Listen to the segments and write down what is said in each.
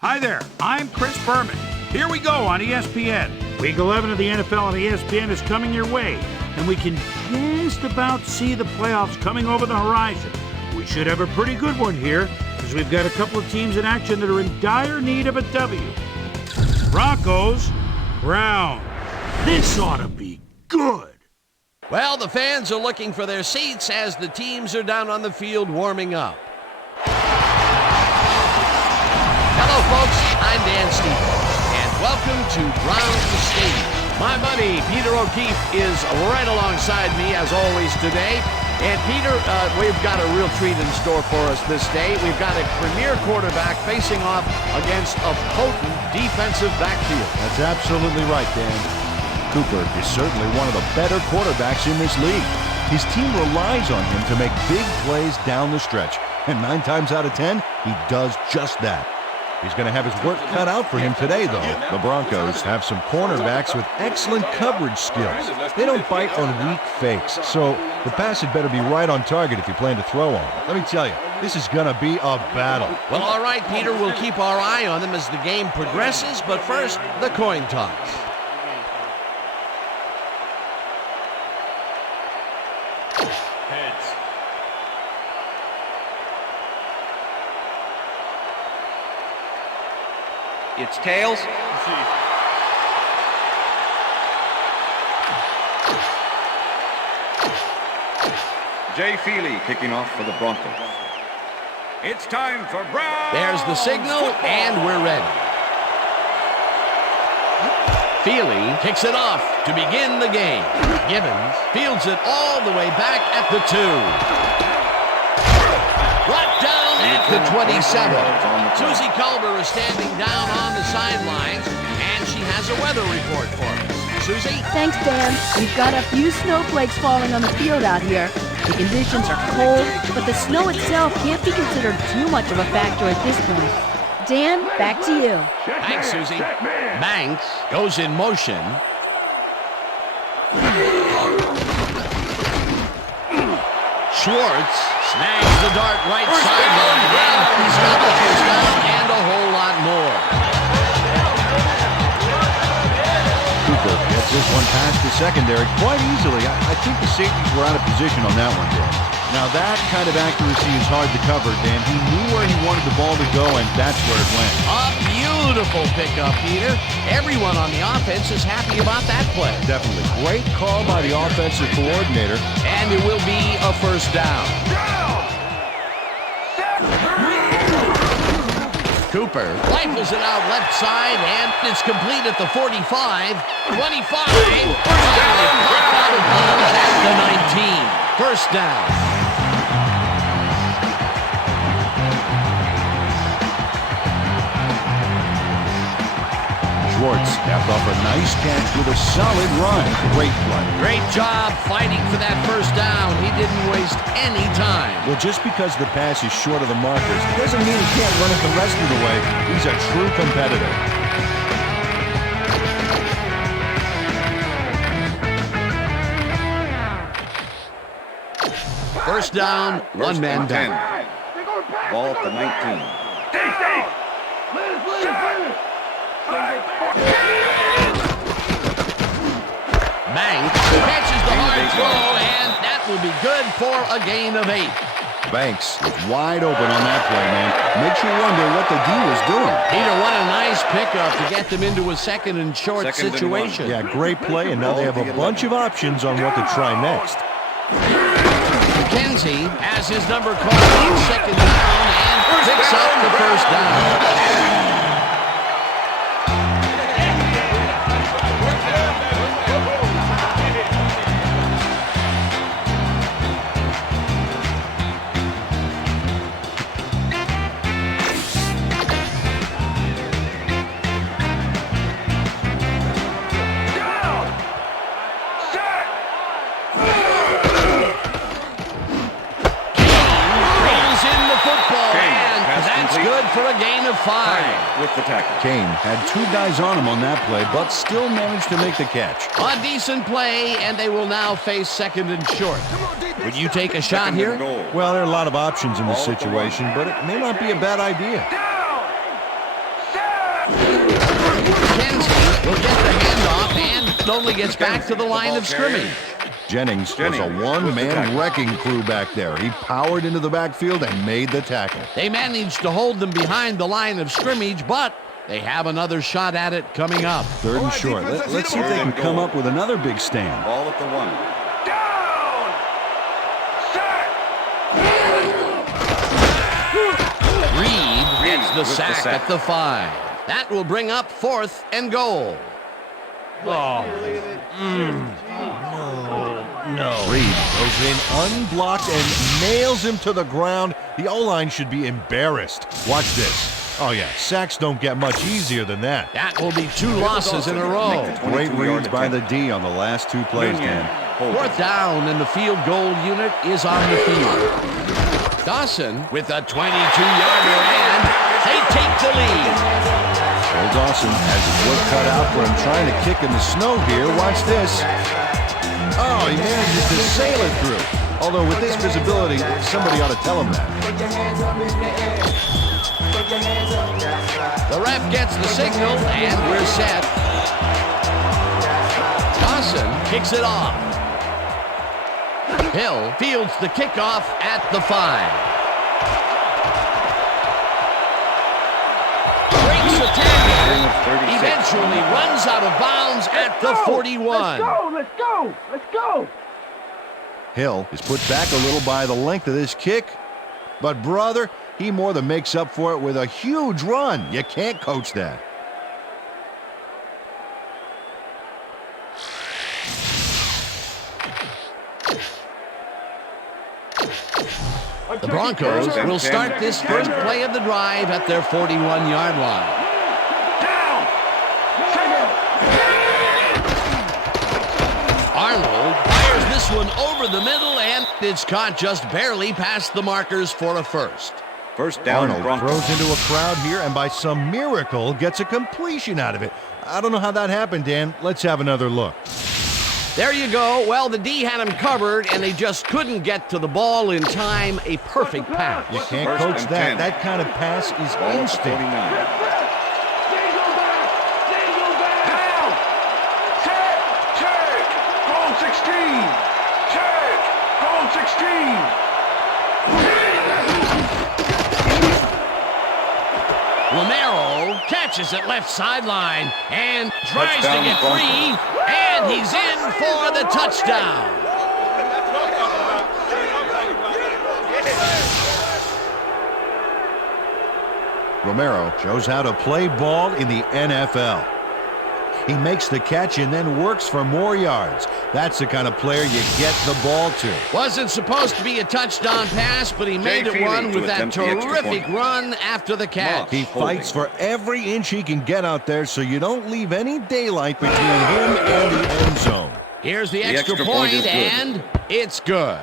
Hi there, I'm Chris Berman. Here we go on ESPN. Week 11 of the NFL on ESPN is coming your way, and we can just about see the playoffs coming over the horizon. We should have a pretty good one here, because we've got a couple of teams in action that are in dire need of a W. Broncos, Browns. This ought to be good. Well, the fans are looking for their seats as the teams are down on the field warming up. Hello, folks. I'm Dan Stevens, and welcome to Browns Stadium. My buddy, Peter O'Keefe, is right alongside me, as always, today. And, Peter, we've got a real treat in store for us this day. We've got a premier quarterback facing off against a potent defensive backfield. That's absolutely right, Dan. Cooper is certainly one of the better quarterbacks in this league. His team relies on him to make big plays down the stretch. And 9 times out of 10, he does just that. He's going to have his work cut out for him today, though. The Broncos have some cornerbacks with excellent coverage skills. They don't bite on weak fakes, so the pass had better be right on target if you plan to throw on him. Let me tell you, this is going to be a battle. Well, all right, Peter, we'll keep our eye on them as the game progresses, but first, the coin toss. Heads. It's tails. Jay Feely kicking off for the Broncos. It's time for Browns. There's the signal, and we're ready. Feely kicks it off to begin the game. Gibbons fields it all the way back at the 2. Brought down at the 27. Susie Culber is standing down on the sidelines, and she has a weather report for us. Susie? Thanks, Dan. We've got a few snowflakes falling on the field out here. The conditions are cold, but the snow itself can't be considered too much of a factor at this point. Dan, back to you. Thanks, Susie. Banks goes in motion. Schwartz snags the dart right sideline, and he's got the first down and a whole lot more. Cooper gets this one past the secondary quite easily. I think the safeties were out of position on that one, Dan. Now that kind of accuracy is hard to cover, Dan. He knew where he wanted the ball to go, and that's where it went. A beautiful pickup, Peter. Everyone on the offense is happy about that play. Definitely. Great call by the offensive coordinator. And it will be a first down. Cooper rifles it out left side, and it's complete at the 45, 25, finally popped out of bounds at the 19. First down. Schwartz capped off a nice catch with a solid run. Great play. Great job fighting for that first down. He didn't waste any time. Well, just because the pass is short of the markers doesn't mean he can't run it the rest of the way. He's a true competitor. First down, one man down. Ball at the 19. Banks catches the hard throw, and that will be good for a gain of 8. Banks is wide open on that play, man. Makes you wonder what the D was doing. Peter, what a nice pickup to get them into a second and short situation. Yeah, great play, and now they have a bunch of options on what to try next. McKenzie has his number called on second down and picks up the first down. For a gain of 5. With the tackle. Kane had 2 guys on him on that play, but still managed to make the catch. A decent play, and they will now face second and short. Would you take a shot here? Well, there are a lot of options in this situation, but it may not be a bad idea. will get the handoff and only gets back to the line of scrimmage. Jennings was a one-man wrecking crew back there. He powered into the backfield and made the tackle. They managed to hold them behind the line of scrimmage, but they have another shot at it coming up. Third and short. Let's see if they can come up with another big stand. Ball at the 1. Reed gets the sack at the 5. That will bring up 4th and goal. No. Reed goes in unblocked and nails him to the ground. The O-line should be embarrassed. Watch this. Oh, yeah, sacks don't get much easier than that. That will be 2 losses in a row. Great reads by the D on the last 2 plays, Dan. 4th down, and the field goal unit is on the field. Dawson with a 22-yarder, and they take the lead. Well, Dawson has his work cut out for him trying to kick in the snow here. Watch this. Oh, he manages to sail it through. Although with this visibility, somebody ought to tell him that. The ref gets the signal, and we're set. Dawson kicks it off. Hill fields the kickoff at the 5. Breaks a tackle. Eventually runs out of bounds at the 41. Let's go! Hill is put back a little by the length of this kick. But, brother, he more than makes up for it with a huge run. You can't coach that. The Broncos will start this first play of the drive at their 41-yard line. Arnold fires this one over the middle, and it's caught just barely past the markers for a first. First down, Arnold Broncos. throws into a crowd here and by some miracle gets a completion out of it. I don't know how that happened, Dan. Let's have another look. There you go. Well, the D had him covered, and they just couldn't get to the ball in time. A perfect pass. You can't First coach and that. 10. That kind of pass is Ball at the instinct. 49. Romero catches it left sideline and tries Touchdown, to get free, and he's in for the touchdown. Romero shows how to play ball in the NFL. He makes the catch and then works for more yards. That's the kind of player you get the ball to. Wasn't supposed to be a touchdown pass, but he made it one with that terrific run after the catch. He fights for every inch he can get out there so you don't leave any daylight between him and the end zone. Here's the extra extra point point, is good. and it's good.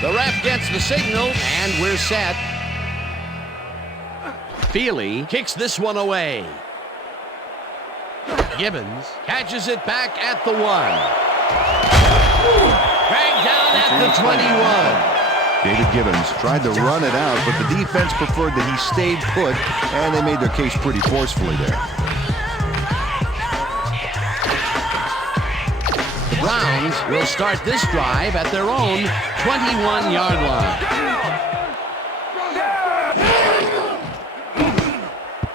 The ref gets the signal, and we're set. Feely kicks this one away. Gibbons catches it back at the 1. Dragged down at the 21. David Gibbons tried to run it out, but the defense preferred that he stayed put, and they made their case pretty forcefully there. The Browns will start this drive at their own 21-yard line.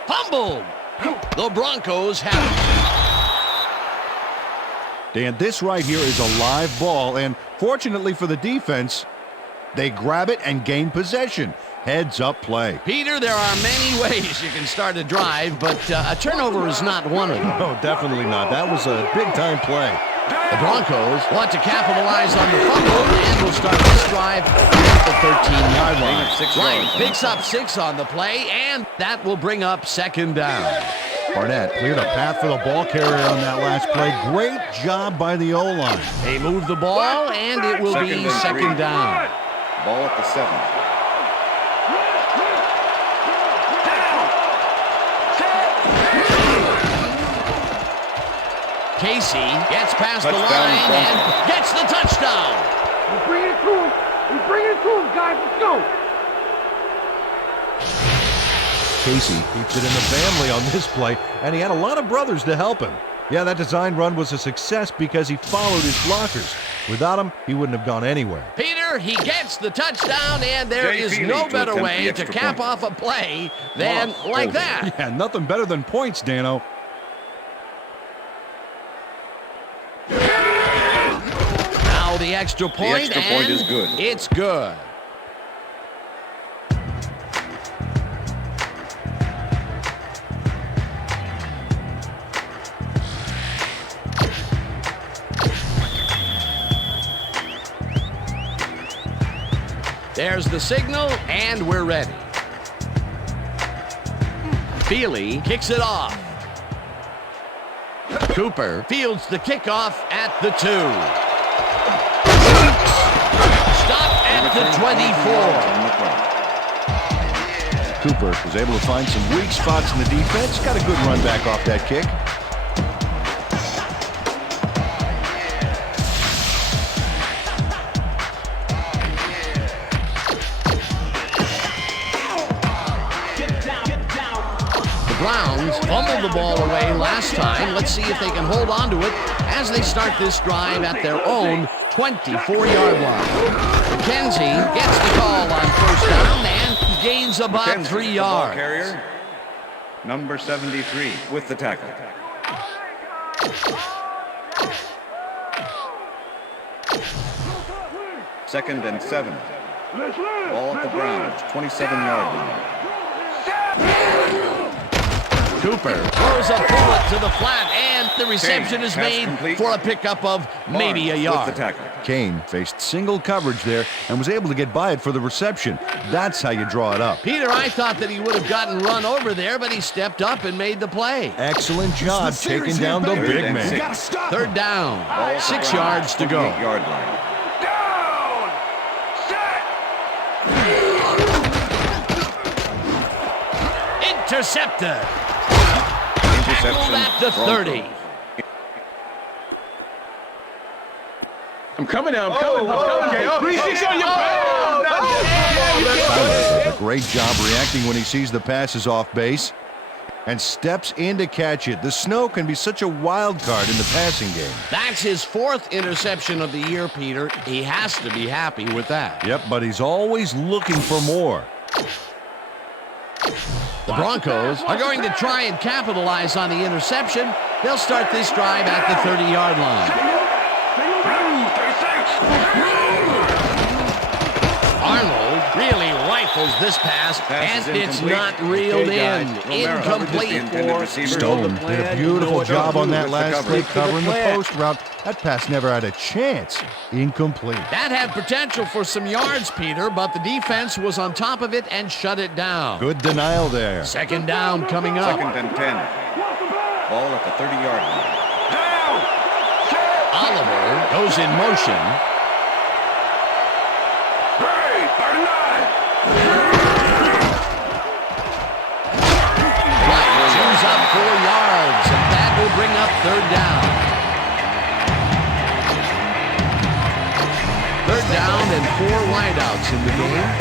Fumbled. The Broncos have it. Dan, this right here is a live ball, and fortunately for the defense, they grab it and gain possession. Heads up play. Peter, there are many ways you can start a drive, but a turnover is not one of them. No, definitely not. That was a big-time play. The Broncos want to capitalize on the fumble and will start this drive at the 13-yard line. Wright picks up 6 on the play, and that will bring up second down. Barnett cleared a path for the ball carrier on that last play. Great job by the O-line. They move the ball, and it will be second down. Ball at the 7. Casey gets past the Touchdown, line Broncos. and gets the touchdown. He's bringing it to him. He's bringing it to him, guys. Let's go. Casey keeps it in the family on this play, and he had a lot of brothers to help him. Yeah, that design run was a success because he followed his blockers. Without him, he wouldn't have gone anywhere. Peter, he gets the touchdown, and there Jay is Feely no to better attempt way the to extra cap point. off a play than Lost like holding. that. Yeah, nothing better than points, Dano. Now the extra point, extra point and is good. It's good. There's the signal, and we're ready. Feely kicks it off. Cooper fields the kickoff at the 2. Stop at the 24. Cooper was able to find some weak spots in the defense. Got a good run back off that kick. Browns fumbled the ball away last time. Let's see if they can hold on to it as they start this drive at their own 24-yard line. McKenzie gets the call on first down and gains about McKenzie, 3 the ball yards. carrier, number 73 with the tackle. Second and 7. Ball at the Browns, 27-yard line. Cooper throws a bullet to the flat, and the reception is Pass made complete. for a pickup of maybe a Barnes yard. with the tackle. Kane faced single coverage there and was able to get by it for the reception. That's how you draw it up. Peter, I thought that he would have gotten run over there, but he stepped up and made the play. Excellent job taking down the Third big and man. 6. Third down, Ball at the 6 Browns, yards to go. 28-yard line. Intercepted. Interception. Tackled at the 30. I'm coming now. I'm coming. I'm coming. 360 on your Does a great job reacting when he sees the passes off base and steps in to catch it. The snow can be such a wild card in the passing game. That's his 4th interception of the year, Peter. He has to be happy with that. Yep, but he's always looking for more. The Broncos are going to try and capitalize on the interception. They'll start this drive at the 30-yard line. Arnold really rifles this pass, Pass is and it's incomplete. not reeled Okay, in. guys. Romero covered the Incomplete. intended receiver. Stone did a beautiful job on that last play coverage. covering the post route. That pass never had a chance. Incomplete. That had potential for some yards, Peter, but the defense was on top of it and shut it down. Good denial there. Second down coming up. Second and 10. Ball at the 30-yard line. Oliver goes in motion. Right, chews up 4 yards, and that will bring up third down. Third down and 4 wideouts in the game.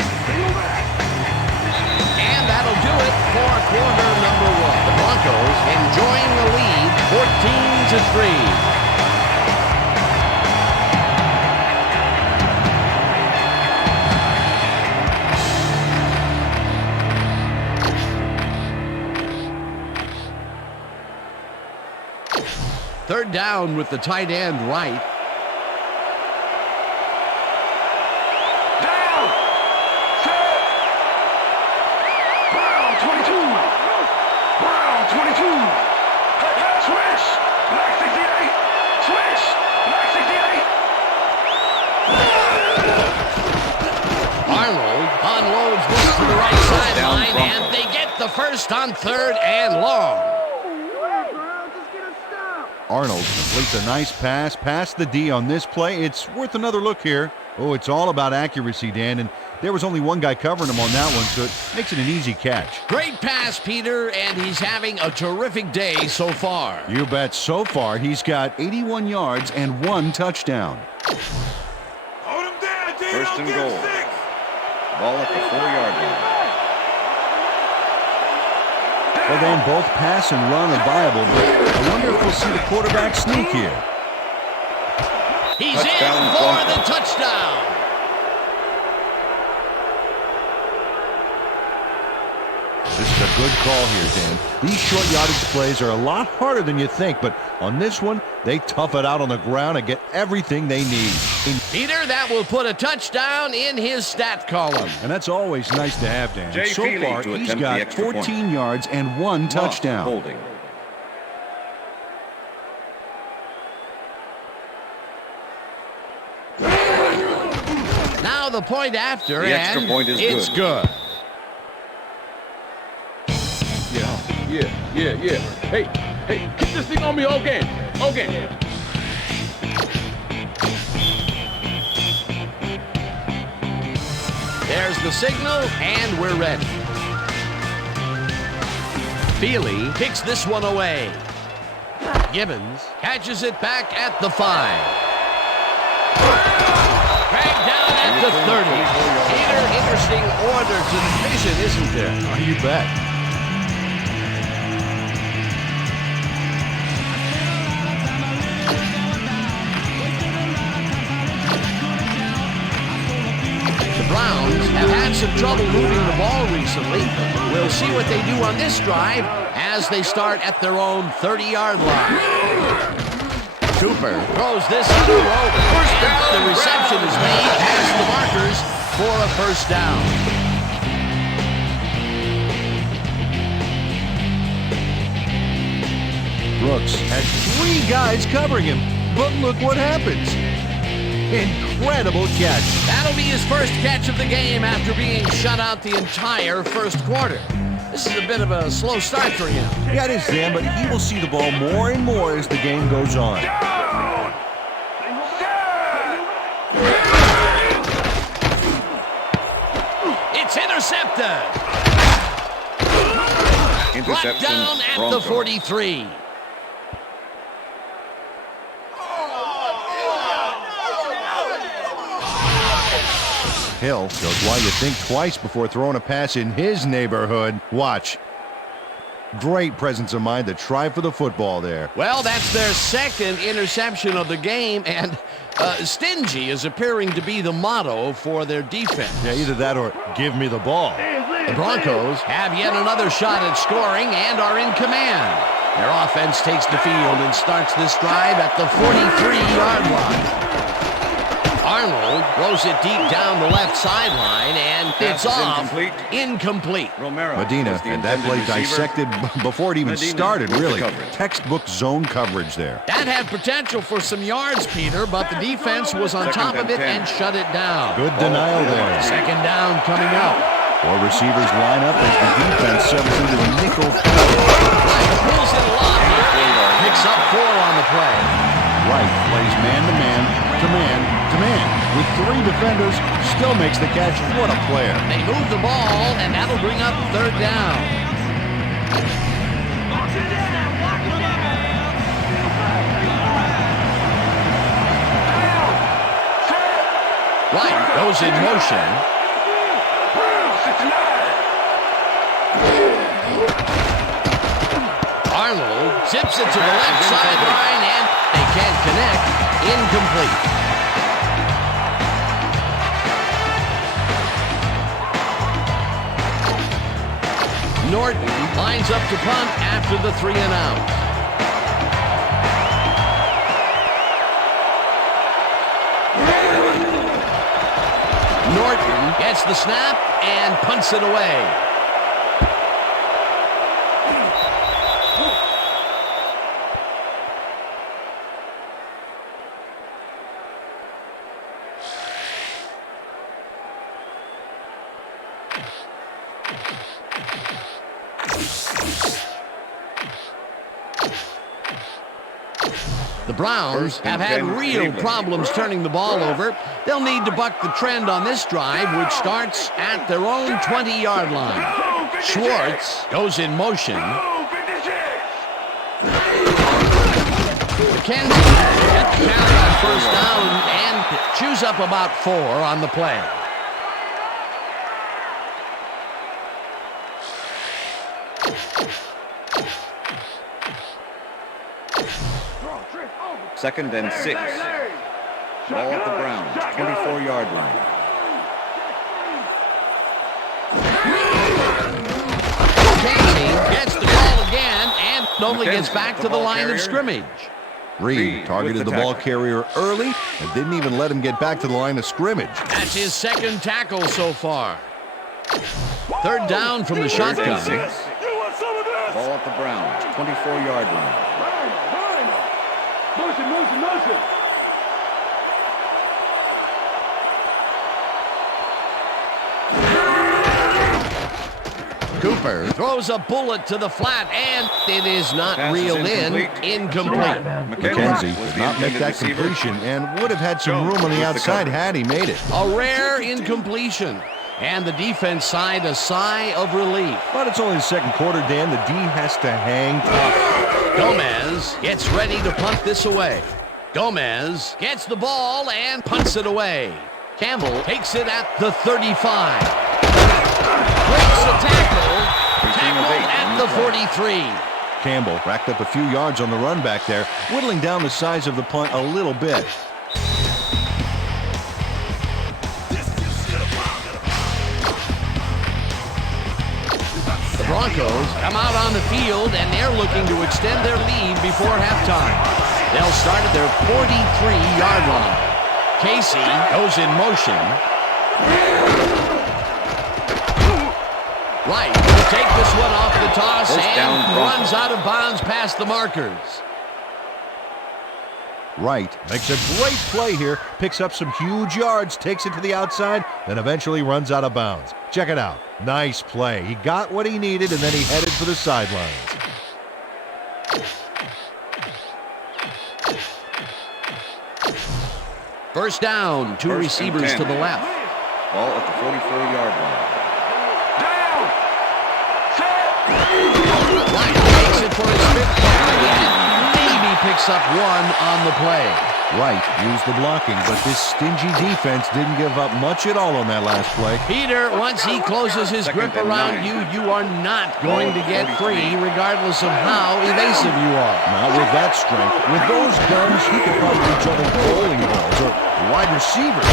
And that'll do it for quarter number 1. The Broncos enjoying the lead, 14-3. Third down with the tight end right. Down. Set. Brown 22. Brown 22. Switch. Black 68. Switch. Black 68. Arnold unloads this to the right sideline, Broncos. and they get the first on third and long. Arnold completes a nice pass past the D on this play. It's worth another look here. Oh, it's all about accuracy, Dan, and there was only one guy covering him on that one, so it makes it an easy catch. Great pass, Peter, and he's having a terrific day so far. You bet. So far, he's got 81 yards and 1 touchdown. Hold him down, Dean. First and goal. Ball at the 4-yard line. Well, Dan, both pass and run are viable, but I wonder if we'll see the quarterback sneak here. He's Touchdown, in for Broncos. the touchdown. This is a good call here, Dan. These short yardage plays are a lot harder than you think, but on this one, they tough it out on the ground and get everything they need. Peter, that will put a touchdown in his stat column. And that's always nice to have, Dan. Jay So Feely far, to he's attempt the got extra 14 point. yards and 1 touchdown. Holding. Now the point after, The extra and point is it's good. Yeah. Hey, keep this thing on me all game. Okay. There's the signal, and we're ready. Feely kicks this one away. Gibbons catches it back at the 5. Dragged down at the 30. Peter, interesting order to the division, isn't there? Oh, you bet. The Browns have had some trouble moving the ball recently. We'll see what they do on this drive as they start at their own 30-yard line. Cooper throws this on the road, and the reception is made past the markers for a first down. Brooks had 3 guys covering him, but look what happens. Incredible catch. That'll be his first catch of the game after being shut out the entire first quarter. This is a bit of a slow start for him. Yeah, it is, Dan, but he will see the ball more and more as the game goes on. It's intercepted. Brought Interception. down at Broncos. the 43. Hill shows why you think twice before throwing a pass in his neighborhood. Watch. Great presence of mind to try for the football there. Well, that's their second interception of the game, and stingy is appearing to be the motto for their defense. Yeah, either that or give me the ball. The Broncos have yet another shot at scoring and are in command. Their offense takes the field and starts this drive at the 43-yard line. Arnold throws it deep down the left sideline, and it's off. Incomplete. Romero. Medina is the had that play intended receiver. dissected before it even Medina started, with the really. coverage. Textbook zone coverage there. That had potential for some yards, Peter, but the defense was on top of it and shut it down. Good denial there. Second down coming up. 4 receivers line up as the defense settles into a nickel. Wright pulls it a lot here. Picks up 4 on the play. Wright plays man-to-man, to man, to man. With 3 defenders, still makes the catch. What a player. They move the ball, and that'll bring up 3rd down. Wright goes in motion. Arnold zips it to the left sideline, and they can't connect. Incomplete. Norton lines up to punt after the 3 and out. Norton gets the snap and punts it away. The Browns have had real problems turning the ball over. They'll need to buck the trend on this drive, which starts at their own 20-yard line. Schwartz goes in motion. McKenzie gets the carry on first down and chews up about 4 on the play. Second and 6. Ball at the Browns, 24-yard line. McKenzie gets the ball again and only gets back to the line of scrimmage. Reed targeted the ball carrier early and didn't even let him get back to the line of scrimmage. That's his second tackle so far. Third down from the shotgun. 6. Ball at the Browns, 24-yard line. Motion. Cooper throws a bullet to the flat, and it is not Pass is reeled in. Incomplete. McKenzie did not make that completion and would have had some room on the outside had he made it. A rare incompletion. And the defense side a sigh of relief. But it's only the second quarter, Dan. The D has to hang tough. Gomez gets ready to punt this away. Gomez gets the ball and punts it away. Campbell takes it at the 35. Breaks the tackle. Tackle at the 43. Campbell racked up a few yards on the run back there, whittling down the size of the punt a little bit. The Broncos come out on the field, and they're looking to extend their lead before halftime. They'll start at their 43-yard line. Casey goes in motion. Wright will take this one off the toss and runs out of bounds past the markers. Wright makes a great play here, picks up some huge yards, takes it to the outside, then eventually runs out of bounds. Check it out. Nice play. He got what he needed, and then he headed for the sidelines. First down, two receivers to the left. Ball at the 44-yard line. Wright takes it for his 5th carry and maybe picks up 1 on the play. Wright used the blocking, but this stingy defense didn't give up much at all on that last play. Peter, once he closes his grip around you, you are not going to get free regardless of how evasive you are. Not with that strength. With those guns, he could probably reach other bowling balls or wide receivers.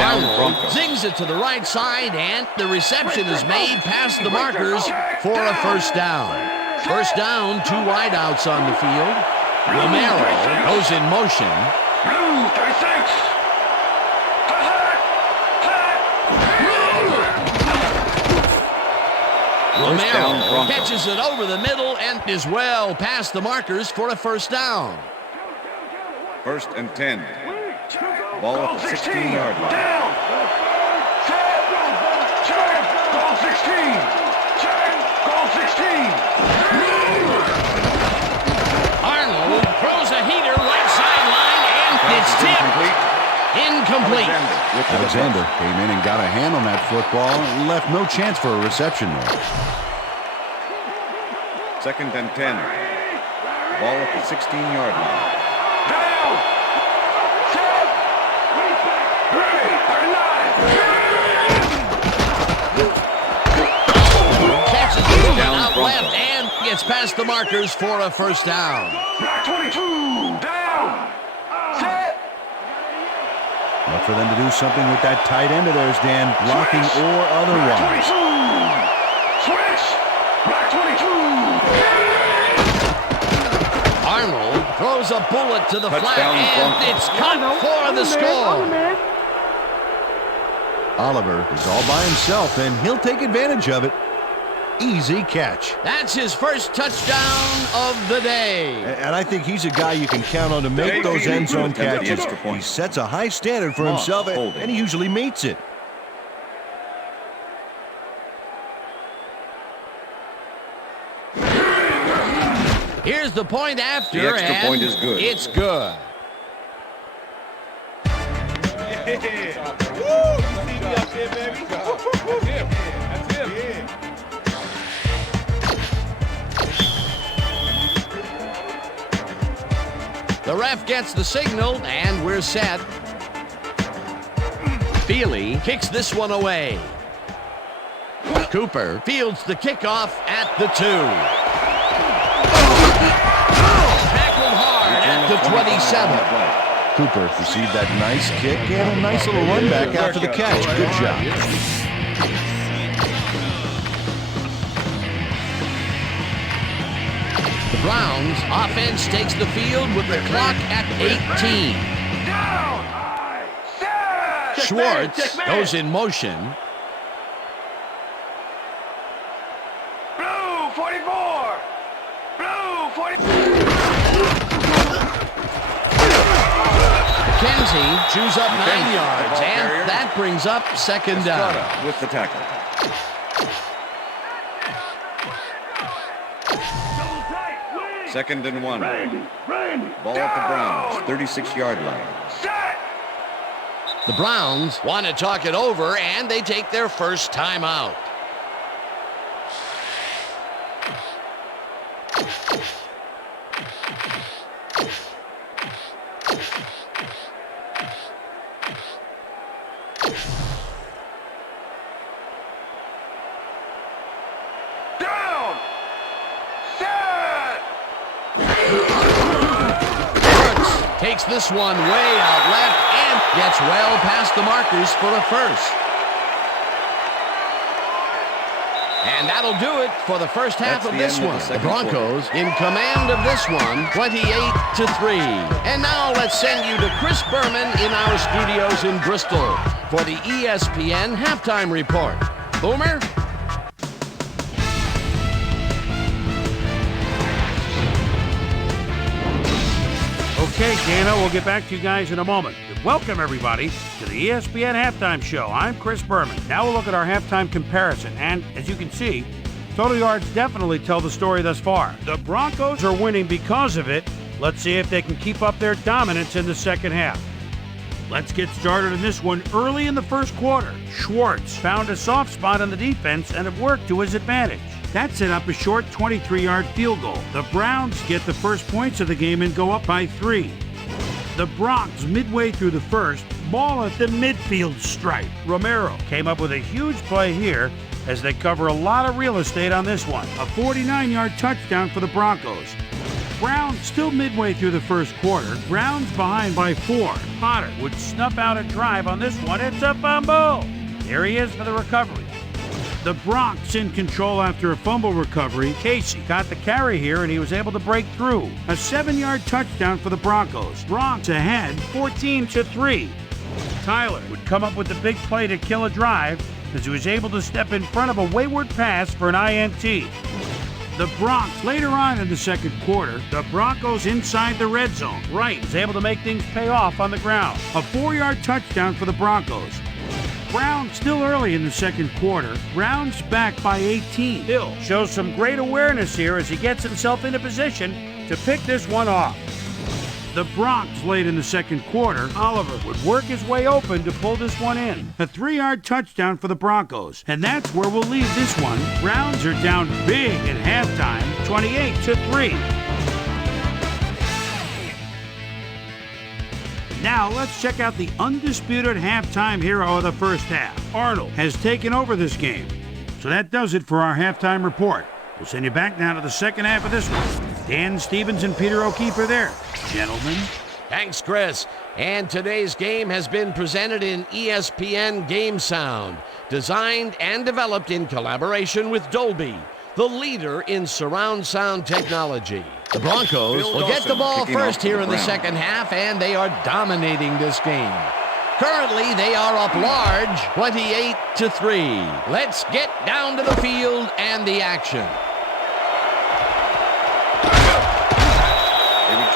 Arnold zings it to the right side, and the reception is made past the markers for a first down. First down, 2 wideouts on the field. Romero goes in motion. Romero catches it over the middle and is well past the markers for a first down. First and 10. Ball at the 16-yard line. Goal 16. Arnold throws a heater right sideline, and it's tipped. Incomplete. Alexander came in and got a hand on that football and left no chance for a reception there. Second and 10. Ball at the 16-yard line. Catches the movement out left and gets past the markers for a first down. 22, down. Look for them to do something with that tight end of theirs, Dan, blocking or otherwise. 22. Switch. Black 22. Arnold throws a bullet to the flat, Touchdown, and Broncos. it's cut for the score. Oliver is all by himself, and he'll take advantage of it. Easy catch. That's his first touchdown of the day. And I think he's a guy you can count on to make those end zone catches. He sets a high standard for himself, and he usually meets it. Here's the point after, The extra and point is good. It's good. Woo! You see me up there, baby? That's him. That's him. The ref gets the signal, and we're set. Feely kicks this one away. Cooper fields the kickoff at the 2. Tackled hard at the 27. Cooper received that nice kick and a nice little run back after the catch. Good job. The Browns offense takes the field with the clock at 18. Schwartz goes in motion. Blue 44. Blue 44. McKenzie chews up 9 yards, and that brings up second down. With the tackle. Second and 1. Ball at the Browns, 36-yard line. The Browns want to talk it over, and they take their first timeout. Down. Set. Takes this one way out left and gets well past the markers for a first. And that'll do it for the first half of this one. The Broncos in command of this one, 28-3. And now let's send you to Chris Berman in our studios in Bristol for the ESPN halftime report. Boomer? Okay, Dana, we'll get back to you guys in a moment. Welcome, everybody, to the ESPN Halftime Show. I'm Chris Berman. Now we'll look at our halftime comparison, and as you can see, total yards definitely tell the story thus far. The Broncos are winning because of it. Let's see if they can keep up their dominance in the second half. Let's get started in this one early in the first quarter. Schwartz found a soft spot on the defense and it worked to his advantage. That set up a short 23-yard field goal. The Browns get the first points of the game and go up by 3. The Bronx, midway through the first, ball at the midfield stripe. Romero came up with a huge play here as they cover a lot of real estate on this one. A 49-yard touchdown for the Broncos. Browns still midway through the first quarter. Browns behind by 4. Potter would snuff out a drive on this one. It's a fumble. There he is for the recovery. The Bronx in control after a fumble recovery. Casey got the carry here and he was able to break through. A 7-yard touchdown for the Broncos. Bronx ahead 14-3. Tyler would come up with the big play to kill a drive as he was able to step in front of a wayward pass for an INT. The Bronx later on in the second quarter, the Broncos inside the red zone. Wright was able to make things pay off on the ground. A 4-yard touchdown for the Broncos. Browns still early in the second quarter. Browns back by 18. Hill shows some great awareness here as he gets himself into position to pick this one off. The Bronx late in the second quarter. Oliver would work his way open to pull this one in. A 3-yard touchdown for the Broncos. And that's where we'll leave this one. Browns are down big at halftime, 28-3. Now let's check out the undisputed halftime hero of the first half. Arnold has taken over this game. So that does it for our halftime report. We'll send you back now to the second half of this one. Dan Stevens and Peter O'Keefe are there. Gentlemen. Thanks, Chris. And today's game has been presented in ESPN Game Sound, designed and developed in collaboration with Dolby, the leader in surround sound technology. The Broncos will get the ball first here in the second half, and they are dominating this game. Currently, they are up large, 28-3. Let's get down to the field and the action.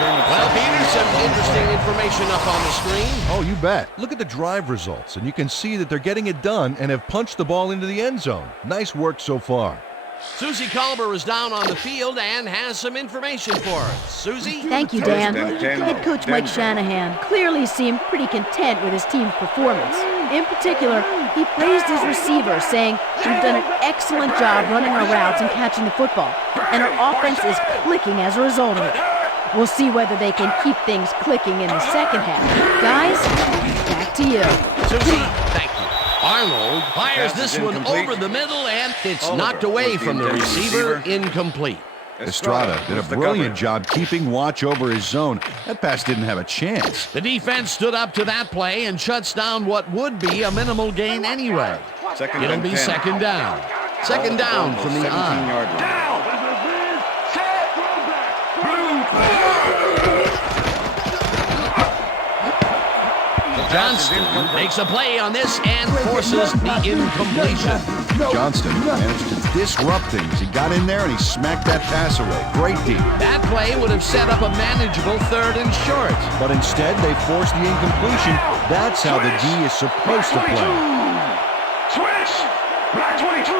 Well, Peter, some interesting information up on the screen. Oh, you bet. Look at the drive results, and you can see that they're getting it done and have punched the ball into the end zone. Nice work so far. Susie Culber is down on the field and has some information for us. Susie? Thank you, Dan. First and 10, Head coach Mike Denver. Shanahan clearly seemed pretty content with his team's performance. In particular, he praised his receivers, saying, "We've done an excellent job running our routes and catching the football, and our offense is clicking as a result of it." We'll see whether they can keep things clicking in the second half. Guys, back to you. Susie, thank you. Arnold fires Pass this is one incomplete. over the middle, and it's Oliver knocked away was the from the intended receiver, receiver. incomplete. Estrada did a was the brilliant cover. job keeping watch over his zone. That pass didn't have a chance. The defense stood up to that play and shuts down what would be a minimal gain anyway. Second It'll and be 10. second down. Second down from the eye. 17-yard line. Johnston makes a play on this and forces the incompletion. Johnston managed to disrupt things. He got in there and he smacked that pass away. Great D. That play would have set up a manageable 3rd and short. But instead, they forced the incompletion. That's how the D is supposed to play. Switch! Black 22!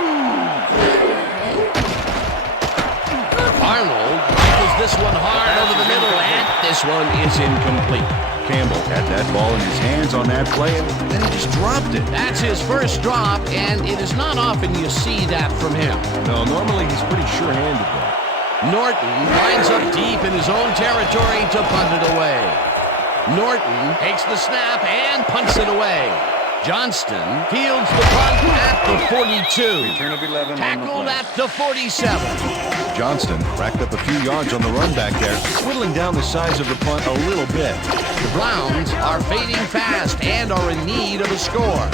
Arnold rifles this one hard over the middle, and this one is incomplete. Campbell had that ball in his hands on that play, and then he just dropped it. That's his first drop, and it is not often you see that from him. No, normally he's pretty sure-handed though. Norton lines up deep in his own territory to punt it away. Norton takes the snap and punts it away. Johnston fields the punt at the 42. Return of 11 on the Tackled play. at the 47. Johnston racked up a few yards on the run back there, whittling down the size of the punt a little bit. The Browns are fading fast and are in need of a score.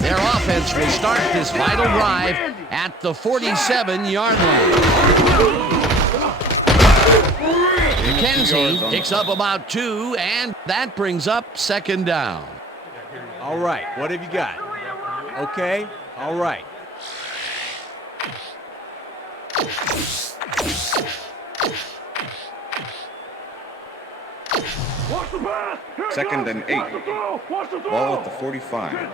Their offense will start this vital drive at the 47-yard line. McKenzie picks up about 2, and that brings up second down. All right, what have you got? Okay, all right. Second and 8. Ball at the 45.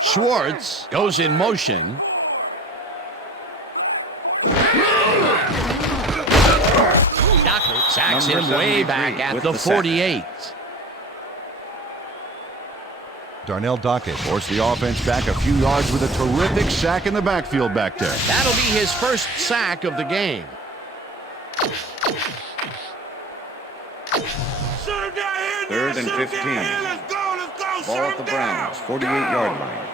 Schwartz goes in motion. Dockett sacks Number him way 73 back at with the the sack. 48. Darnell Dockett forced the offense back a few yards with a terrific sack in the backfield back there. That'll be his first sack of the game. Third and 15. Ball at the Browns, 48-yard line.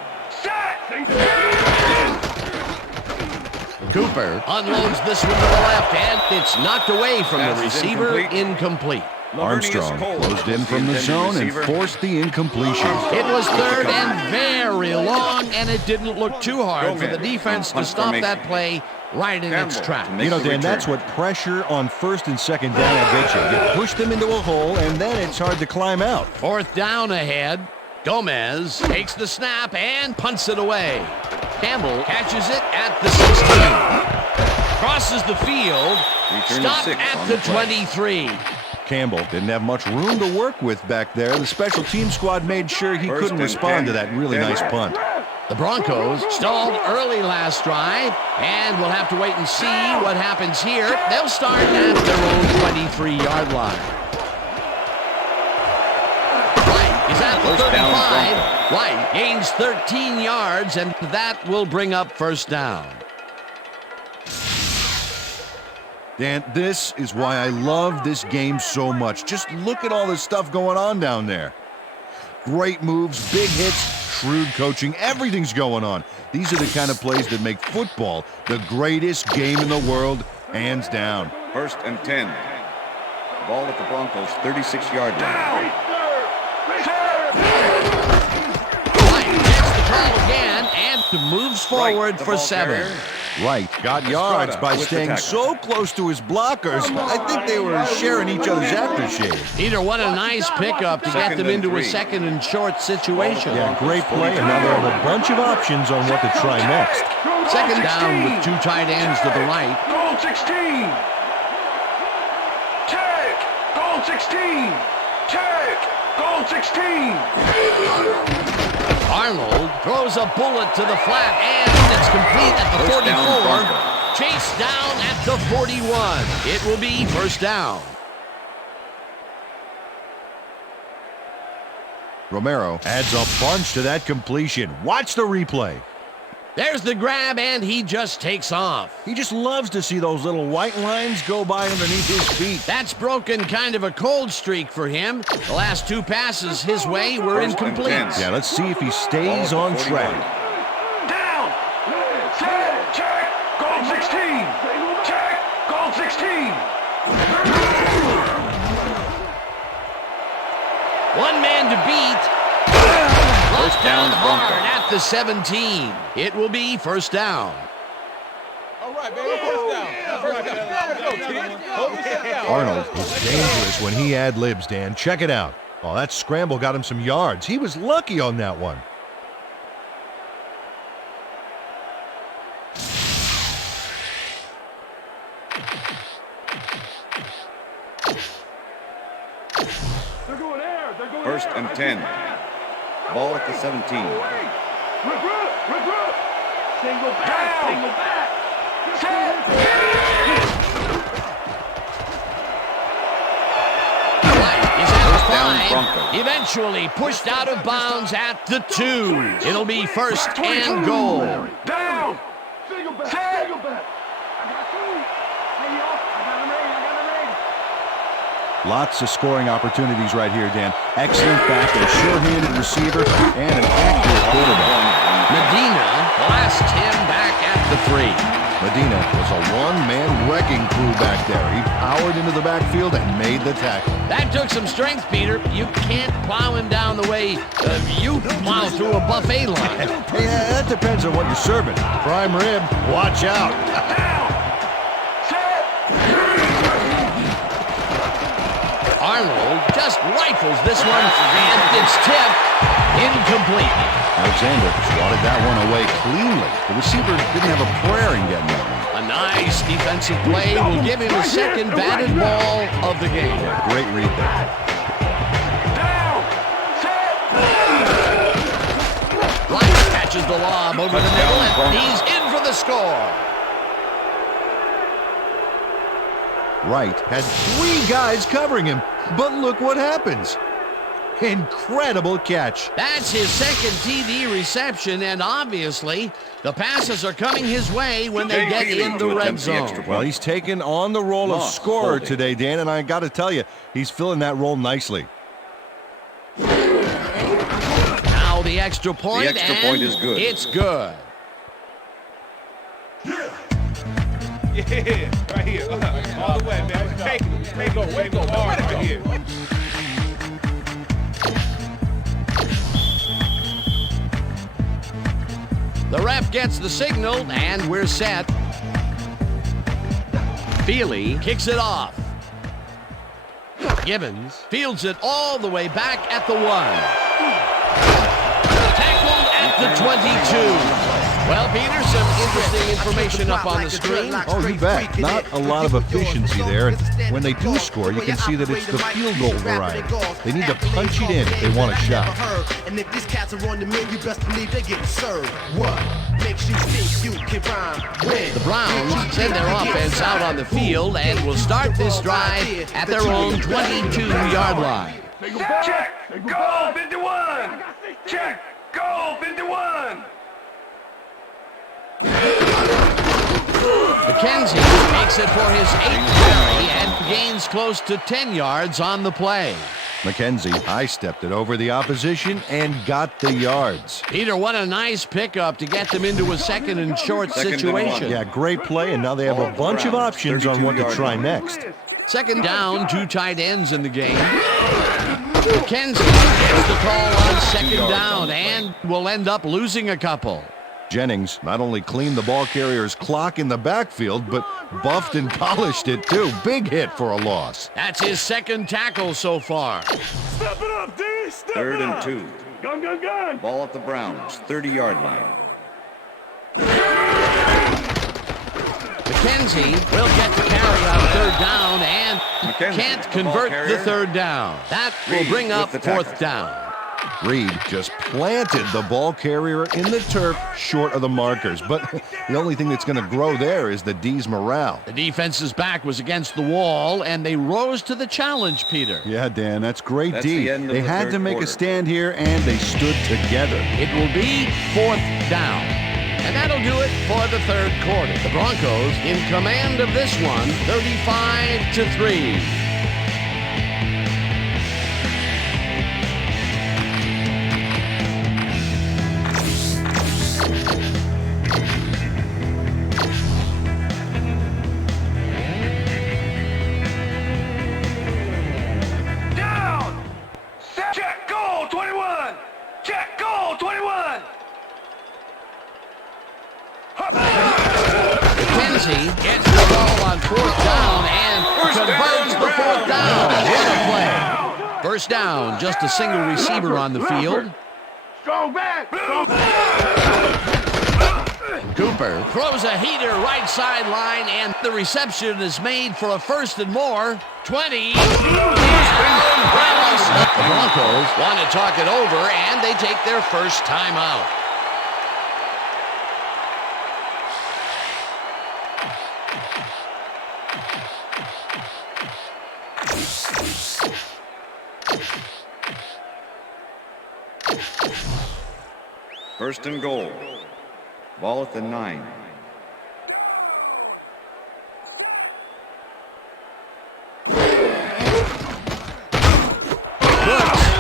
Cooper unloads this one to the left, and it's knocked away from the Pass is receiver. incomplete. Incomplete. Armstrong closed in from the zone and forced the incompletion. It was third and very long, and it didn't look too hard for the defense to stop that play right in its track. You know, Dan, that's what pressure on first and second down will get you. You push them into a hole, and then it's hard to climb out. Fourth down ahead. Gomez takes the snap and punts it away. Campbell catches it at the 16. Crosses the field. Return of Stopped 6 at on the the play. 23. Campbell didn't have much room to work with back there. The special team squad made sure he First couldn't and respond 10. to that really nice punt. The Broncos stalled early last drive, and we'll have to wait and see what happens here. They'll start at their own 23-yard line. White is at the First down, 35. White gains 13 yards, and that will bring up first down. Dan, this is why I love this game so much. Just look at all this stuff going on down there. Great moves, big hits, shrewd coaching, everything's going on. These are the kind of plays that make football the greatest game in the world, hands down. First and 10. Ball at the Broncos, 36-yard line. White gets the call again and moves forward Right, the for ball 7. carrier. Wright got yards by with the staying tackle. so close to his blockers. I think they were sharing each other's aftershave. Peter, what a nice pickup to get Second them and into a 3. second and short situation. Yeah, great play, and now they have a bunch of options on what to try next. Second down with 2 tight ends to the right. Goal 16. Check. Goal 16. Check. Goal 16. Arnold throws a bullet to the flat, and it's complete at the First 44. down, Broncos. Chased down at the 41. It will be first down. Romero adds a bunch to that completion. Watch the replay. There's the grab, and he just takes off. He just loves to see those little white lines go by underneath his feet. That's broken kind of a cold streak for him. The last two passes his way were First and incomplete. 10. Yeah, let's see if he stays on track. Down. Check. Goal 16. Check. Goal 16. One man to beat. First down, hard Broncos. at the 17. It will be first down. All right, baby. First down. Arnold is dangerous when he ad-libs, Dan. Check it out. Oh, that scramble got him some yards. He was lucky on that one. They're going air. They're going First air. and 10. Ball at the 17. Regroup. Single back. Single back. He's at the First down, 5. Broncos. Eventually pushed out of bounds at the 2. It'll be first and goal. Down. Single back. Single back. I got two. Hey, yo. I got him ready. Lots of scoring opportunities right here, Dan. Excellent back, a sure-handed receiver, and an accurate quarterback. Medina blasts him back at the 3. Medina was a one-man wrecking crew back there. He powered into the backfield and made the tackle. That took some strength, Peter. You can't plow him down the way you plow through a buffet line. Yeah, that depends on what you're serving. Prime rib, watch out. Arnold just rifles this one, and it's tipped incomplete. Alexander swatted that one away cleanly. The receiver didn't have a prayer in getting that one. A nice defensive play will give him the second batted ball of the game. Great read there. Rice catches the lob over the middle, and he's in for the score. Wright had 3 guys covering him, but look what happens. Incredible catch. That's his second TD reception, and obviously the passes are coming his way when they get in the red zone. Well, he's taken on the role of scorer today, Dan, and I got to tell you, he's filling that role nicely. Now the extra point, The extra point is good. It's good. Yeah, right here. All the way, man. Take it. Go hard right here. The ref gets the signal, and we're set. Feely kicks it off. Gibbons fields it all the way back at the 1. Tackled at the 22. Well, Peter, some interesting information up on the screen. Oh, you bet. Not a lot of efficiency there. And when they do score, you can see that it's the field goal variety. They need to punch it in if they want a shot. And if these cats are on the mill, you best believe they're getting served. What makes you think you can rhyme? The Browns send their offense out on the field and will start this drive at their own 22-yard line. Check. Goal 51. Check. Goal 51. McKenzie makes it for his 8th carry and gains close to 10 yards on the play. McKenzie high-stepped it over the opposition and got the yards. Peter, what a nice pickup to get them into a second and short situation. Yeah, great play, and now they have a bunch of options on what to try next. Second down, 2 tight ends in the game. McKenzie gets the call on second down and will end up losing a couple. Jennings not only cleaned the ball carrier's clock in the backfield, but buffed and polished it too. Big hit for a loss. That's his second tackle so far. Step it up, D. Step Third it and up. 2. Gun. Ball at the Browns, 30-yard line. McKenzie will get the carry on third down, and can't convert the third down. That will bring up fourth down. Reed just planted the ball carrier in the turf short of the markers. But the only thing that's going to grow there is the D's morale. The defense's back was against the wall, and they rose to the challenge, Peter. Yeah, Dan, that's great D. They had to make a stand here, and they stood together. It will be fourth down. And that'll do it for the third quarter. The Broncos in command of this one, 35-3. Check goal 21. Check goal 21. McKenzie gets the ball on fourth down and converts the fourth down. What a play. First down, just a single receiver on the field. Strong back. Cooper throws a heater right sideline, and the reception is made for a first and more. 20. The Broncos want to talk it over, and they take their first timeout. First and goal. Ball at the 9.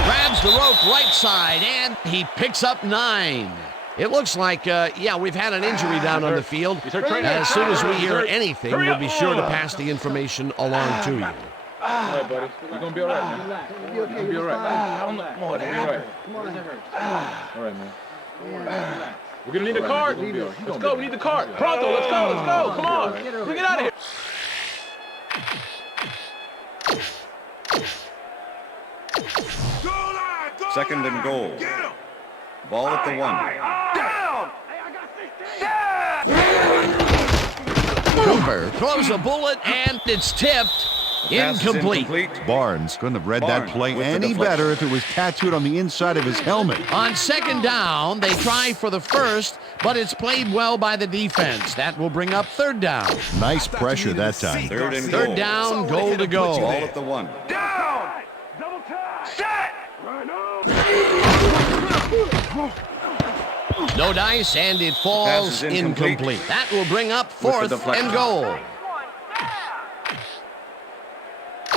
Grabs the rope right side, and he picks up 9. It looks like, we've had an injury down on the field. As soon as we hear anything, we'll be sure to pass the information along to you. All right, buddy. You're going to be all right, man. You're going to be all right. Come on, man. All right, man. We're going to need a card. Let's go. We need the card. Pronto, let's go. Let's go. Come on. Bring it out of here. Second and goal. Ball at the 1. Cooper throws a bullet, and it's tipped. Incomplete. Barnes couldn't have read that play any better if it was tattooed on the inside of his helmet. On second down, they try for the first, but it's played well by the defense. That will bring up third down. Nice pressure that time. Third and goal. Third down, goal to go. Ball at the 1. Down. Double time. Set. Right on. No dice, and it falls incomplete. That will bring up fourth and goal.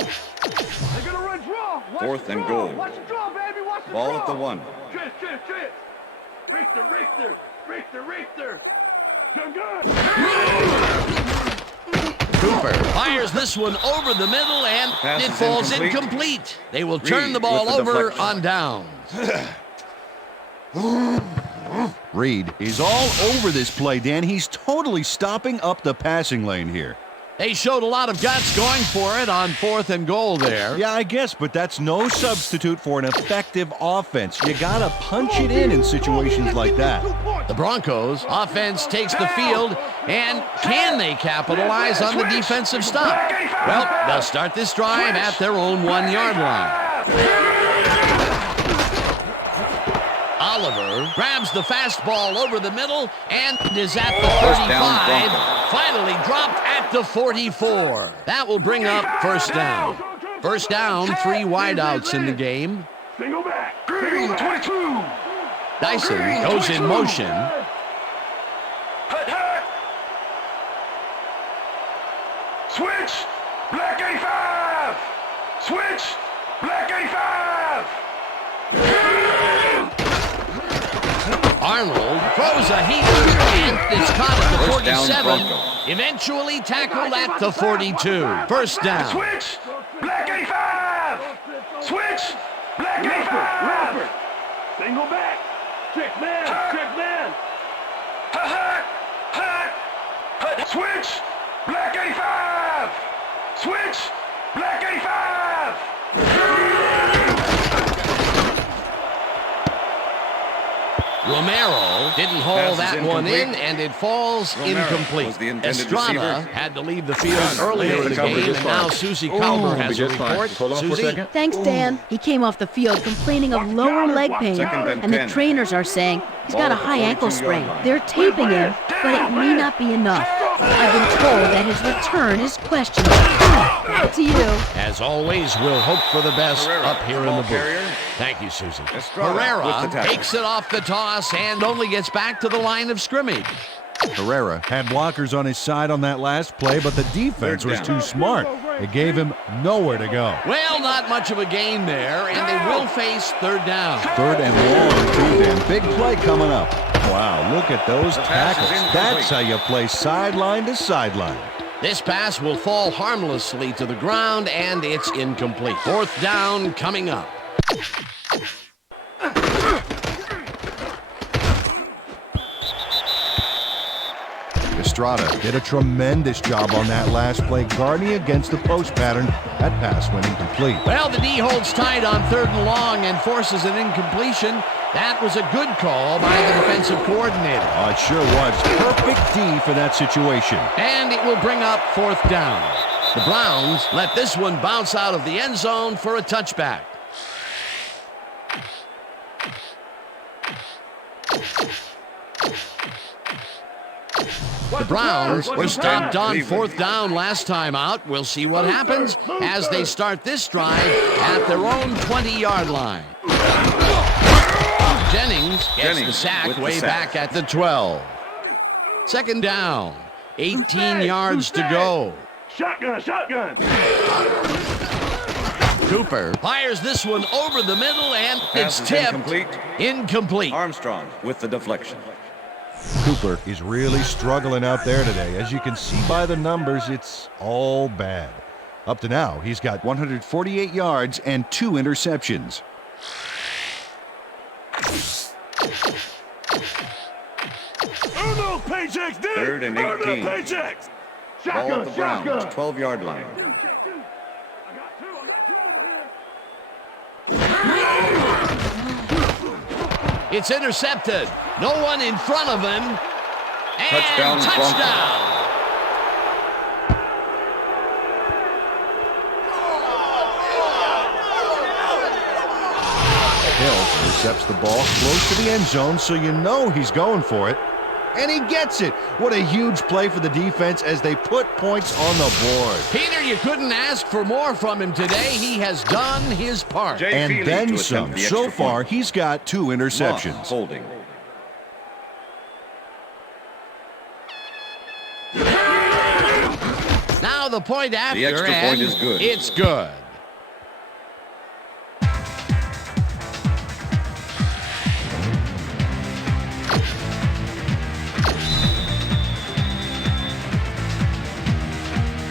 They're gonna run draw. Fourth and goal. Watch the draw, baby. Watch the Ball draw. at the 1. Trips. Richter. Good. Cooper fires this one over the middle, and it falls incomplete. They will turn the ball over on downs. Reed is all over this play, Dan. He's totally stopping up the passing lane here. They showed a lot of guts going for it on fourth and goal there. Yeah, I guess, but that's no substitute for an effective offense. You gotta punch it in situations like that. The Broncos offense takes the field, and can they capitalize on the defensive stop? Well, they'll start this drive at their own 1-yard line. Oliver grabs the fastball over the middle and is at the 35. Finally dropped at the 44. That will bring up first down. First down, 3 wideouts in the game. Single back. Green 22. Dyson goes in motion. Switch. Black 85. Switch. Black 85. Arnold throws a heater, and it's caught at the 47. Eventually tackled at the 42. First down. Switch. Black 85. Switch. Black 85. Single back. Check man. Switch. Black 85. Switch. Black 85. Romero didn't haul that one in, and it falls incomplete. Estrada had to leave the field earlier in the game, and now Susie Calver has a report. Susie? Thanks, Dan. He came off the field complaining of lower leg pain, and the trainers are saying he's got a high ankle sprain. They're taping him, but it may not be enough. I've been told that his return is questionable. Back to you. As always, we'll hope for the best up here in the booth. Thank you, Susie. Herrera takes it off the toss and only gets back to the line of scrimmage. Herrera had blockers on his side on that last play, but the defense was too smart. It gave him nowhere to go. Well, not much of a gain there, and they will face third down. Third and long, too, then. Big play coming up. Wow, look at those tackles. That's how you play sideline to sideline. This pass will fall harmlessly to the ground, and it's incomplete. Fourth down coming up. Estrada did a tremendous job on that last play, guarding against the post pattern. That pass went incomplete. Well, the D holds tight on third and long and forces an incompletion. That was a good call by the defensive coordinator. Oh, it sure was. Perfect D for that situation. And it will bring up fourth down. The Browns let this one bounce out of the end zone for a touchback. The Browns were stopped on fourth down last time out. We'll see what happens as they start this drive at their own 20-yard line. Jennings gets the sack way back at the 12. Second down, 18 yards to go. Shotgun. Cooper fires this one over the middle, and it's tipped. Incomplete. Armstrong with the deflection. Cooper is really struggling out there today. As you can see by the numbers, it's all bad. Up to now, he's got 148 yards and 2 interceptions. Third and 18. Ball at the Browns, 12-yard line. It's intercepted. No one in front of him. And touchdown. Hill intercepts the ball close to the end zone, so you know he's going for it. And he gets it. What a huge play for the defense as they put points on the board. Peter, you couldn't ask for more from him today. He has done his part. And then some. So far, he's got 2 interceptions. Holding. Now the point after, the extra point is good. It's good.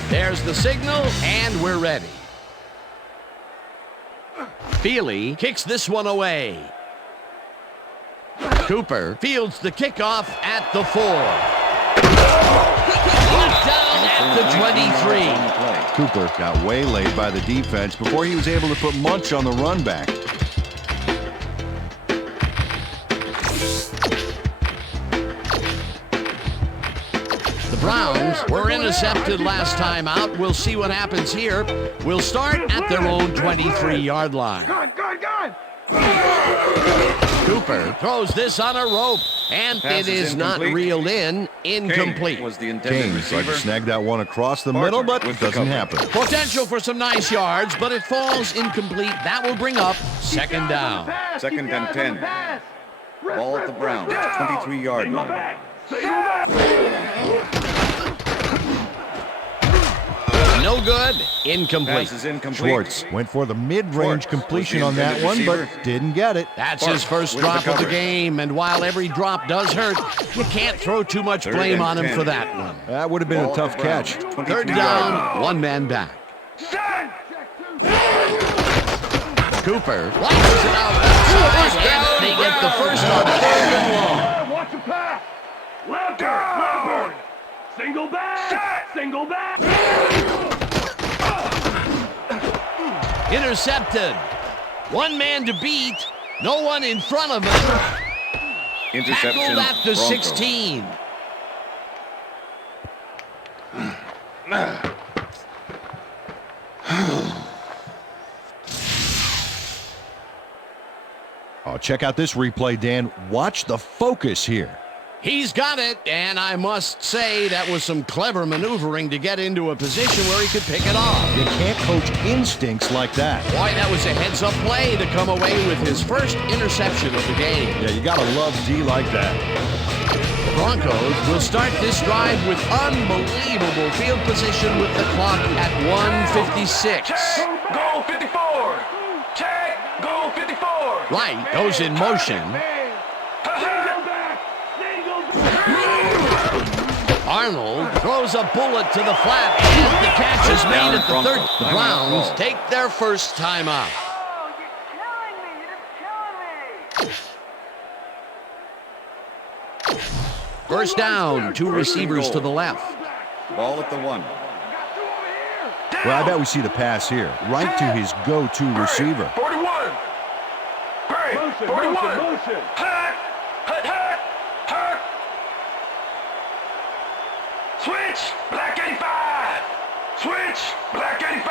There's the signal, and we're ready. Feely kicks this one away. Cooper fields the kickoff at the 4. Brought down at the 23. Cooper got waylaid by the defense before he was able to put much on the run back. The Browns were intercepted last time out. We'll see what happens here. We'll start at their own 23-yard line. Cooper throws this on a rope, and it is not reeled in. Incomplete. Was the intended receiver. Tried to snag that one across the middle, but it doesn't happen. Potential for some nice yards, but it falls incomplete. That will bring up second down. Second and 10. Ball at the Browns, 23-yard line. No good. Incomplete. Schwartz went for the mid-range completion on that one, but didn't get it. That's his first drop of the game, and while every drop does hurt, you can't throw too much blame on him for that one. That would have been a tough catch. Third down, 1 man back. Cooper launches it out outside, and they get the first on third and long. Watch the pass. Left. Single back. Intercepted. 1 man to beat. No one in front of him. Interception. Tackled at the Broncos. 16. Oh, check out this replay, Dan. Watch the focus here. He's got it, and I must say that was some clever maneuvering to get into a position where he could pick it off. You can't coach instincts like that. Boy, that was a heads-up play to come away with his first interception of the game. Yeah, you gotta love D like that. The Broncos will start this drive with unbelievable field position with the clock at 1:56. Goal 54. Check. Goal 54. Wright goes in motion. Arnold throws a bullet to the flat, and the catch is made at the 30. The Browns take their first timeout. Oh, you're killing me. You're killing me. First down, two receivers to the left. Ball at the 1. Well, I bet we see the pass here, right to his go-to receiver. 41. Great. 41. Hut. Hut. Hut. Hut. Switch. Black 85. Switch. Black 85.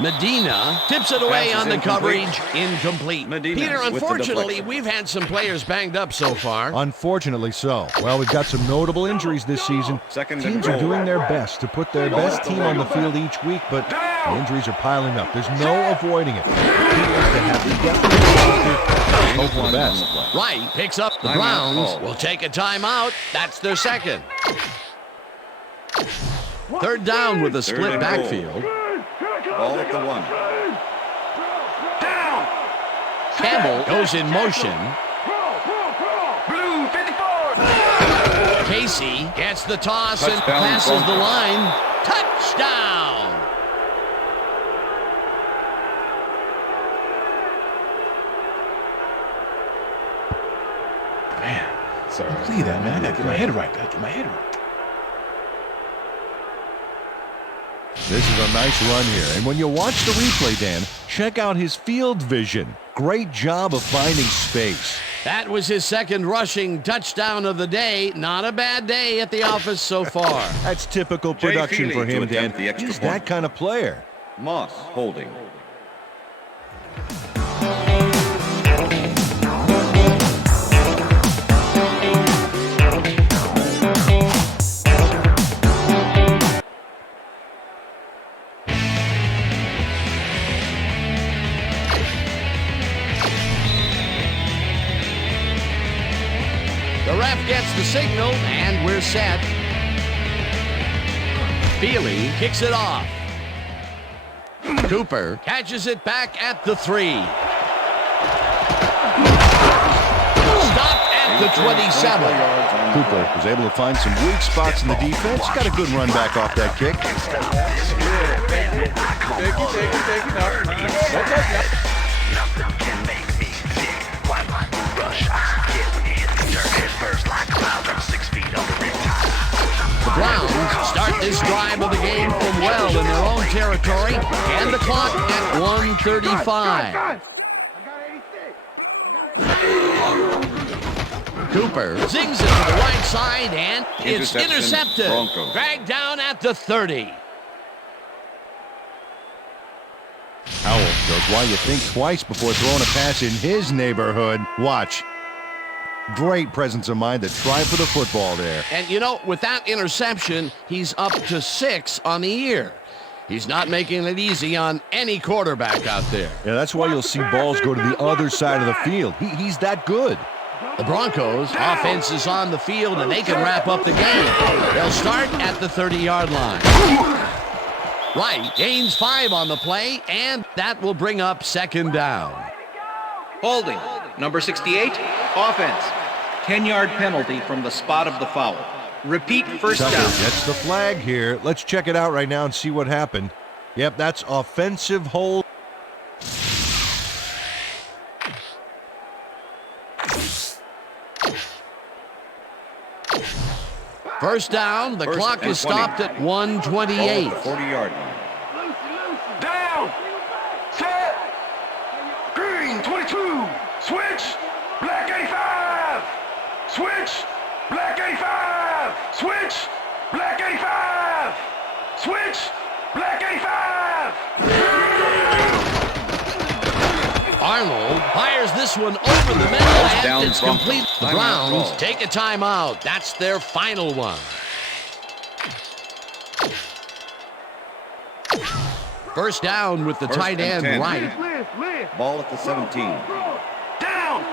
Medina tips it away Pass is on the incomplete. coverage. Incomplete. Medina Peter, with the unfortunately, deflection. we've had some players banged up so far. Unfortunately so. Well, we've got some notable injuries this season. Second and Teams are goal. doing their best to put their best team on the field each week, but the injuries are piling up. There's no avoiding it. The key is to have the depth of the roster and hope for the best. Wright picks up the Timeout Browns. called. Will take a timeout. That's their second. Third down with a Third split and backfield. Ball at the 1. Down. Campbell goes in motion. Blue 54. Casey gets the toss and Touchdown, passes the Broncos. line. Touchdown! Sorry. See that, man. I gotta get my head right. This is a nice run here. And when you watch the replay, Dan, check out his field vision. Great job of finding space. That was his second rushing touchdown of the day. Not a bad day at the office so far. That's typical Jay production Feely for him, to Dan. attempt the extra He's point. that kind of player. Moss holding. The ref gets the signal, and we're set. Feely kicks it off. Cooper catches it back at the 3. Stopped at the 27. Cooper was able to find some weak spots in the defense. Got a good run back off that kick. The Browns start this drive of the game from well in their own territory, and the clock at 1:35. I got 86. Cooper zings it to the right side, and it's Interception, intercepted. Broncos. Dragged down at the 30. Howell shows why you think twice before throwing a pass in his neighborhood. Watch. Great presence of mind to try for the football there. And, you know, with that interception, he's up to 6 on the year. He's not making it easy on any quarterback out there. Yeah, that's why you'll see balls go to the other side of the field. He's that good. The Broncos offense is on the field, and they can wrap up the game. They'll start at the 30-yard line. Wright gains 5 on the play, and that will bring up second down. Holding. Number 68, offense. 10-yard penalty from the spot of the foul. Repeat first Tucker down. gets the flag here. Let's check it out right now and see what happened. Yep, that's offensive hold. First down, the First clock and is 20. stopped at Ball 1:28. at the 40-yard line. Down. Set. Green. Switch! Black 85! Switch! Black 85! Switch! Black 85! Arnold fires this one over the middle, and down it's Broncos. complete. The Timeout Browns call. take a timeout. That's their final one. First down with the First tight and end 10. right. Ball at the 17. Down!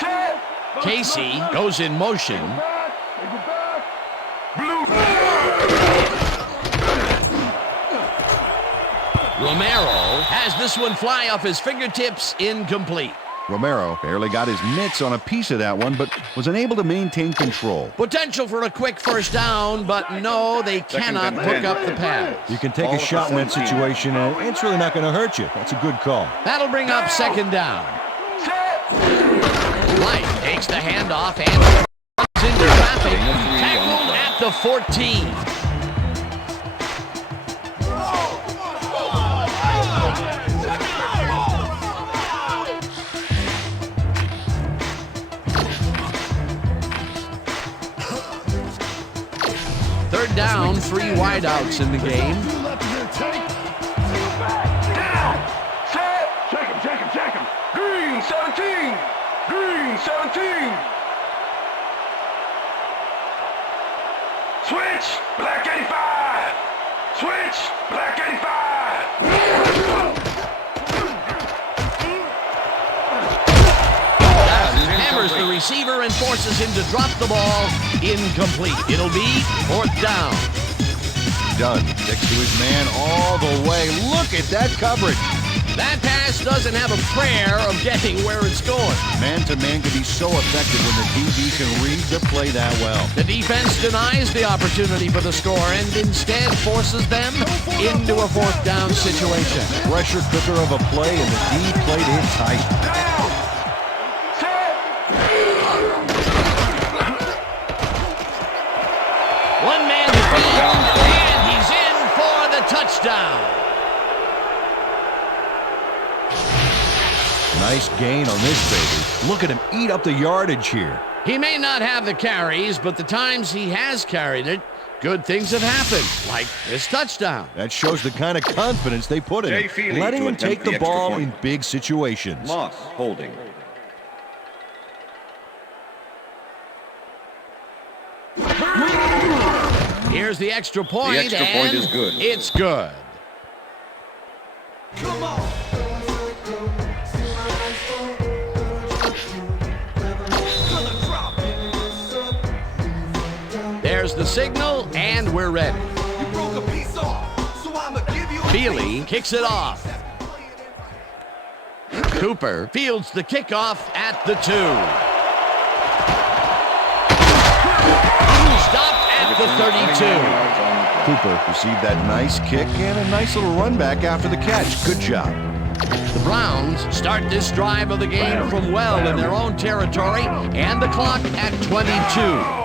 Set! Casey goes in motion. Romero has this one fly off his fingertips, incomplete. Romero barely got his mitts on a piece of that one, but was unable to maintain control. Potential for a quick first down, but no, they cannot and hook 10. up the pass. You can take Ball a at the shot in that 17. situation, and it's really not going to hurt you. That's a good call. That'll bring up second down. White takes the handoff and runs into traffic. Tackled at the 14. Third down, 3 wideouts in the game. Down! Set! Check him! Green 17! Green 17! Switch! Black 85! Switch! Black 85! Hammers the receiver and forces him to drop the ball. Incomplete. It'll be fourth down. Done. Sticks to his man all the way. Look at that coverage. That pass doesn't have a prayer of getting where it's going. Man-to-man can be so effective when the DB can read the play that well. The defense denies the opportunity for the score and instead forces them into a fourth down situation. Pressure cooker of a play, and the D played it tight. One man to beat, and he's in for the touchdown. Nice gain on this baby. Look at him eat up the yardage here. He may not have the carries, but the times he has carried it, good things have happened, like this touchdown. That shows the kind of confidence they put in Jay him, Feely letting to him take attempt the the extra ball point. in big situations. Moss holding. Here's the extra point, The extra point and is good. It's good. There's the signal, and we're ready. Feely kicks it off. Cooper fields the kickoff at the 2. Stopped at the 32. Cooper received that nice kick and a nice little run back after the catch. Good job. The Browns start this drive of the game from well in their own territory, and the clock at 22.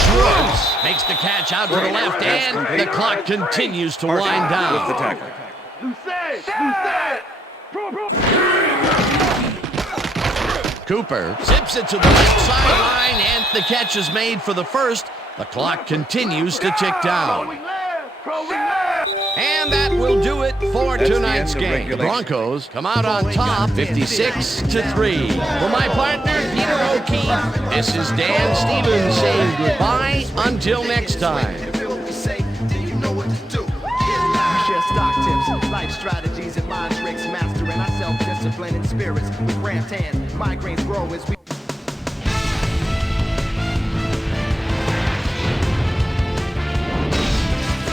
Schwartz makes the catch out to the left, and the clock continues to wind down. With the tackle. Cooper zips it to the left sideline, and the catch is made for the first. The clock continues to tick down. And that will do it for That's the tonight's end of game. The regulation. Broncos come out on top 56-3. For my partner, Peter O'Keefe, this is Dan Stevens saying goodbye until next time. Share stock tips, life strategies, and mind tricks, mastering our self-discipline and spirits with cramped hands, migraines grow as we.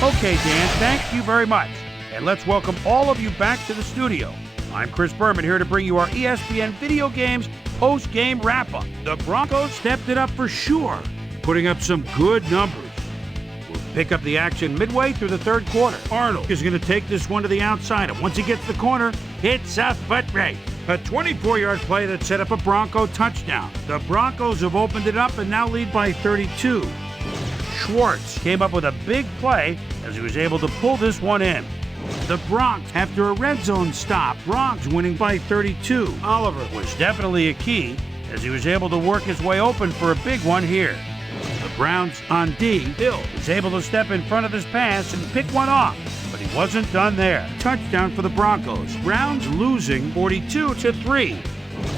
Okay, Dan, thank you very much. And let's welcome all of you back to the studio. I'm Chris Berman here to bring you our ESPN Video Games post-game wrap-up. The Broncos stepped it up for sure, putting up some good numbers. We'll pick up the action midway through the third quarter. Arnold is going to take this one to the outside, and once he gets the corner, hits a foot race. A 24-yard play that set up a Bronco touchdown. The Broncos have opened it up and now lead by 32. Schwartz came up with a big play as he was able to pull this one in. The Bronx, after a red zone stop, Bronx winning by 32. Oliver was definitely a key as he was able to work his way open for a big one here. The Browns on D. Hill was able to step in front of this pass and pick one off, but he wasn't done there. Touchdown for the Broncos. Browns losing 42-3.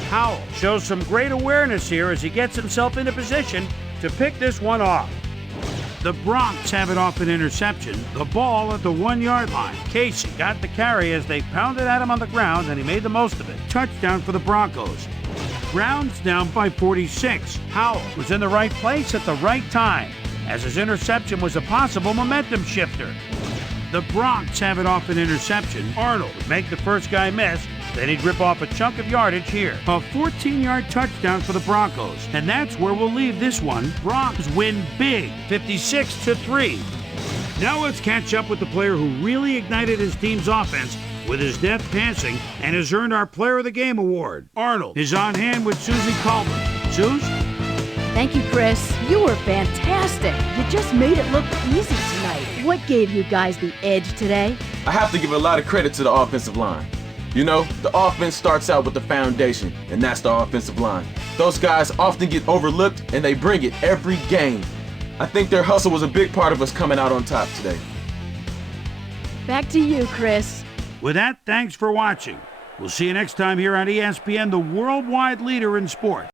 Howell shows some great awareness here as he gets himself into position to pick this one off. The Bronx have it off an interception. The ball at the 1-yard line. Casey got the carry as they pounded at him on the ground, and he made the most of it. Touchdown for the Broncos. Browns down by 46. Howell was in the right place at the right time, as his interception was a possible momentum shifter. The Bronx have it off an interception. Arnold would make the first guy miss, then he'd rip off a chunk of yardage here. A 14-yard touchdown for the Broncos, and that's where we'll leave this one. Broncos win big, 56-3. Now let's catch up with the player who really ignited his team's offense with his deft passing and has earned our Player of the Game award. Arnold is on hand with Susie Coleman. Suze? Thank you, Chris. You were fantastic. You just made it look easy tonight. What gave you guys the edge today? I have to give a lot of credit to the offensive line. You know, the offense starts out with the foundation, and that's the offensive line. Those guys often get overlooked, and they bring it every game. I think their hustle was a big part of us coming out on top today. Back to you, Chris. With that, thanks for watching. We'll see you next time here on ESPN, the worldwide leader in sports.